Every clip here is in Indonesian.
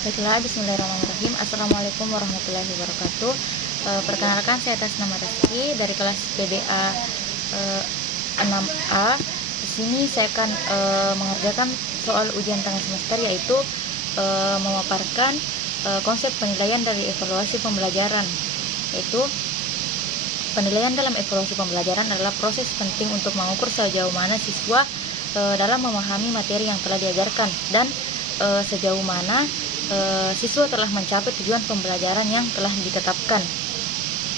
Baiklah, bismillahirrahmanirrahim. Assalamualaikum warahmatullahi wabarakatuh. Perkenalkan, saya atas nama Rizky dari kelas PBA 6A. Di sini saya akan mengerjakan soal ujian tengah semester, yaitu memaparkan konsep penilaian dari evaluasi pembelajaran. Yaitu penilaian dalam evaluasi pembelajaran adalah proses penting untuk mengukur sejauh mana siswa dalam memahami materi yang telah diajarkan dan sejauh mana siswa telah mencapai tujuan pembelajaran yang telah ditetapkan.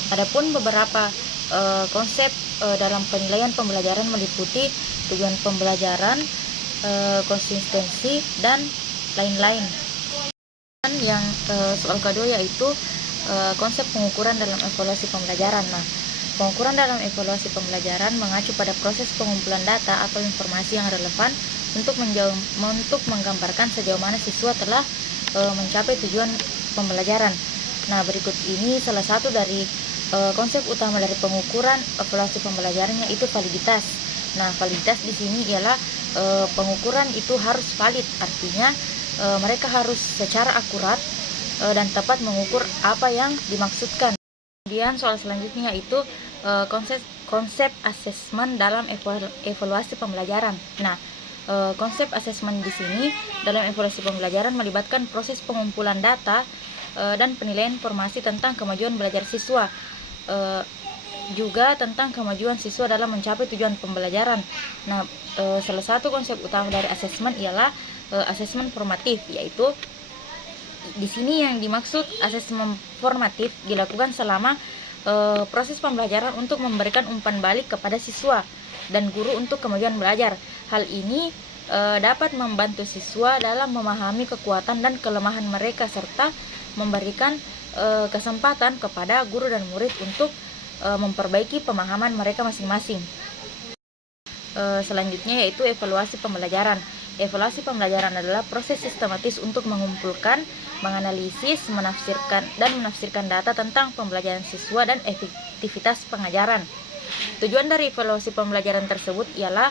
Adapun beberapa konsep dalam penilaian pembelajaran meliputi tujuan pembelajaran, konsistensi, dan lain-lain. Dan yang soal kedua yaitu konsep pengukuran dalam evaluasi pembelajaran. Nah, pengukuran dalam evaluasi pembelajaran mengacu pada proses pengumpulan data atau informasi yang relevan untuk menggambarkan sejauh mana siswa telah mencapai tujuan pembelajaran. Nah, berikut ini salah satu dari konsep utama dari pengukuran evaluasi pembelajaran, yaitu validitas. Nah, validitas di sini ialah pengukuran itu harus valid, artinya mereka harus secara akurat dan tepat mengukur apa yang dimaksudkan. Kemudian soal selanjutnya yaitu konsep asesmen dalam evaluasi pembelajaran. Nah, konsep asesmen di sini dalam evaluasi pembelajaran melibatkan proses pengumpulan data dan penilaian informasi tentang kemajuan belajar siswa, juga tentang kemajuan siswa dalam mencapai tujuan pembelajaran. Nah, salah satu konsep utama dari asesmen ialah asesmen formatif, yaitu di sini yang dimaksud asesmen formatif dilakukan selama proses pembelajaran untuk memberikan umpan balik kepada siswa dan guru untuk kemajuan belajar. Hal ini dapat membantu siswa dalam memahami kekuatan dan kelemahan mereka serta memberikan kesempatan kepada guru dan murid untuk memperbaiki pemahaman mereka masing-masing. Selanjutnya yaitu evaluasi pembelajaran. Evaluasi pembelajaran adalah proses sistematis untuk mengumpulkan, menganalisis, menafsirkan data tentang pembelajaran siswa dan efektivitas pengajaran. Tujuan dari evaluasi pembelajaran tersebut ialah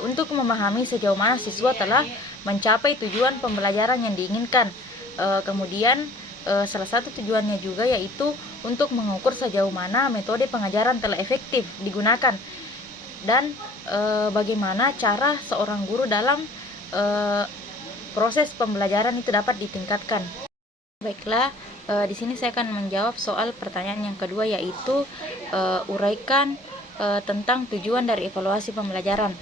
untuk memahami sejauh mana siswa telah mencapai tujuan pembelajaran yang diinginkan. Kemudian salah satu tujuannya juga yaitu untuk mengukur sejauh mana metode pengajaran telah efektif digunakan dan bagaimana cara seorang guru dalam proses pembelajaran itu dapat ditingkatkan. Baiklah, di sini saya akan menjawab soal pertanyaan yang kedua, yaitu uraikan tentang tujuan dari evaluasi pembelajaran.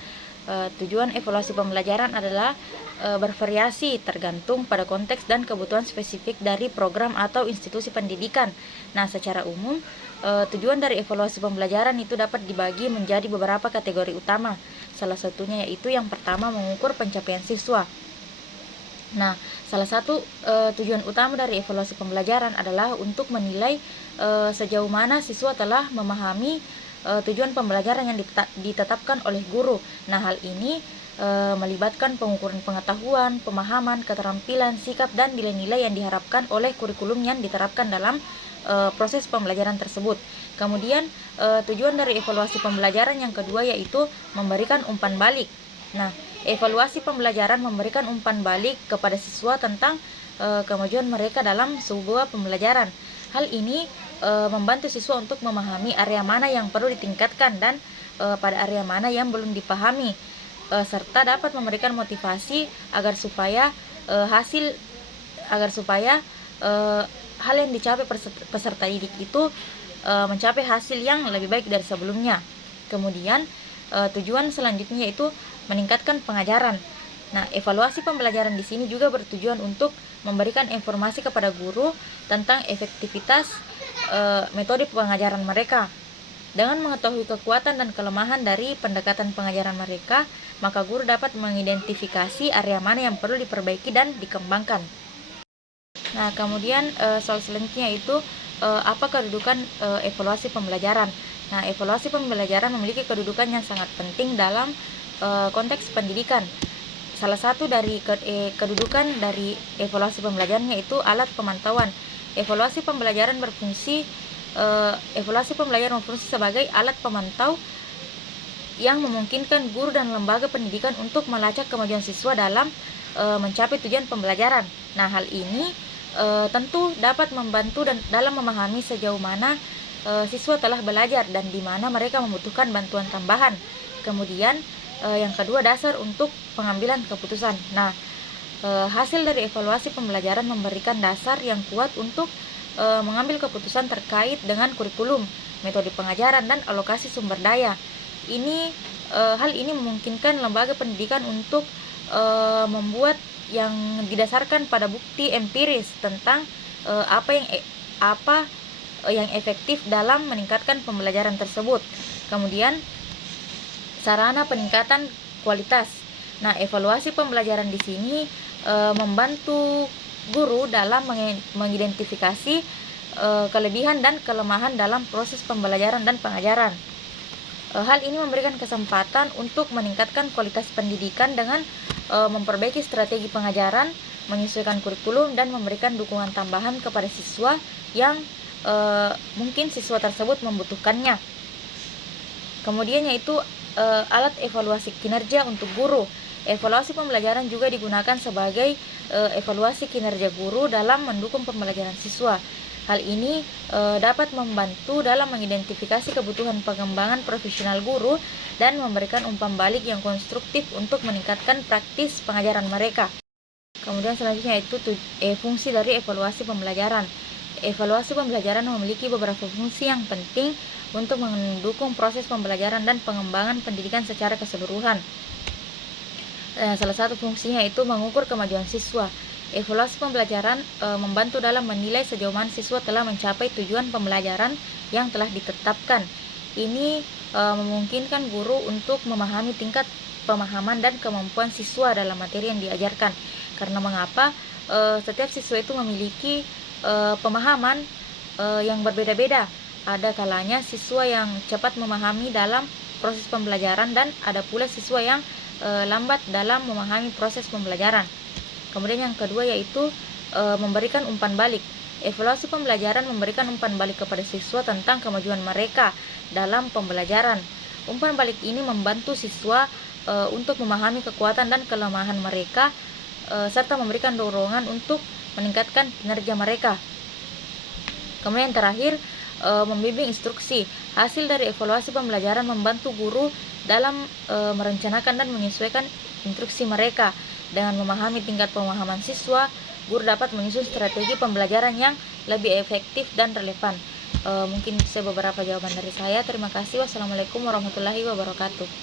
Tujuan evaluasi pembelajaran adalah bervariasi tergantung pada konteks dan kebutuhan spesifik dari program atau institusi pendidikan. Nah, secara umum tujuan dari evaluasi pembelajaran itu dapat dibagi menjadi beberapa kategori utama. Salah satunya yaitu yang pertama, mengukur pencapaian siswa. Nah, salah satu tujuan utama dari evaluasi pembelajaran adalah untuk menilai sejauh mana siswa telah memahami tujuan pembelajaran yang ditetapkan oleh guru. Nah, hal ini melibatkan pengukuran pengetahuan, pemahaman, keterampilan, sikap, dan nilai-nilai yang diharapkan oleh kurikulum yang diterapkan dalam proses pembelajaran tersebut. Kemudian tujuan dari evaluasi pembelajaran yang kedua yaitu memberikan umpan balik. Nah, evaluasi pembelajaran memberikan umpan balik kepada siswa tentang kemajuan mereka dalam sebuah pembelajaran. Hal ini membantu siswa untuk memahami area mana yang perlu ditingkatkan dan pada area mana yang belum dipahami, serta dapat memberikan motivasi agar supaya hal yang dicapai peserta didik itu mencapai hasil yang lebih baik dari sebelumnya. Kemudian tujuan selanjutnya yaitu meningkatkan pengajaran. Nah, evaluasi pembelajaran di sini juga bertujuan untuk memberikan informasi kepada guru tentang efektivitas metode pengajaran mereka. Dengan mengetahui kekuatan dan kelemahan dari pendekatan pengajaran mereka, maka guru dapat mengidentifikasi area mana yang perlu diperbaiki dan dikembangkan. Nah, kemudian soal selanjutnya itu apa kedudukan evaluasi pembelajaran. Nah, evaluasi pembelajaran memiliki kedudukan yang sangat penting dalam konteks pendidikan. Salah satu dari kedudukan dari evaluasi pembelajaran yaitu alat pemantauan. Evaluasi pembelajaran berfungsi sebagai alat pemantau yang memungkinkan guru dan lembaga pendidikan untuk melacak kemajuan siswa dalam mencapai tujuan pembelajaran. Nah, hal ini tentu dapat membantu dan dalam memahami sejauh mana siswa telah belajar dan di mana mereka membutuhkan bantuan tambahan. Kemudian yang kedua, dasar untuk pengambilan keputusan. Nah, hasil dari evaluasi pembelajaran memberikan dasar yang kuat untuk mengambil keputusan terkait dengan kurikulum, metode pengajaran, dan alokasi sumber daya. Hal ini memungkinkan lembaga pendidikan untuk membuat yang didasarkan pada bukti empiris tentang apa yang efektif dalam meningkatkan pembelajaran tersebut. Kemudian sarana peningkatan kualitas. Nah, evaluasi pembelajaran di sini membantu guru dalam mengidentifikasi kelebihan dan kelemahan dalam proses pembelajaran dan pengajaran. Hal ini memberikan kesempatan untuk meningkatkan kualitas pendidikan dengan memperbaiki strategi pengajaran, menyesuaikan kurikulum, dan memberikan dukungan tambahan kepada siswa yang mungkin siswa tersebut membutuhkannya. Kemudian yaitu alat evaluasi kinerja untuk guru. Evaluasi pembelajaran juga digunakan sebagai evaluasi kinerja guru dalam mendukung pembelajaran siswa. Hal ini dapat membantu dalam mengidentifikasi kebutuhan pengembangan profesional guru dan memberikan umpan balik yang konstruktif untuk meningkatkan praktis pengajaran mereka. Kemudian selanjutnya itu fungsi dari evaluasi pembelajaran. Evaluasi pembelajaran memiliki beberapa fungsi yang penting untuk mendukung proses pembelajaran dan pengembangan pendidikan secara keseluruhan. Salah satu fungsinya itu mengukur kemajuan siswa. Evaluasi pembelajaran membantu dalam menilai sejauh mana siswa telah mencapai tujuan pembelajaran yang telah ditetapkan. Ini memungkinkan guru untuk memahami tingkat pemahaman dan kemampuan siswa dalam materi yang diajarkan. Karena mengapa? Setiap siswa itu memiliki pemahaman yang berbeda-beda. Ada kalanya siswa yang cepat memahami dalam proses pembelajaran dan ada pula siswa yang lambat dalam memahami proses pembelajaran. Kemudian yang kedua yaitu memberikan umpan balik. Evaluasi pembelajaran memberikan umpan balik kepada siswa tentang kemajuan mereka dalam pembelajaran. Umpan balik ini membantu siswa untuk memahami kekuatan dan kelemahan mereka serta memberikan dorongan untuk meningkatkan kinerja mereka. Kemudian yang terakhir, membimbing instruksi. Hasil dari evaluasi pembelajaran membantu guru dalam merencanakan dan menyesuaikan instruksi mereka. Dengan memahami tingkat pemahaman siswa, guru dapat menyusun strategi pembelajaran yang lebih efektif dan relevan. Mungkin beberapa jawaban dari saya. Terima kasih. Wassalamualaikum warahmatullahi wabarakatuh.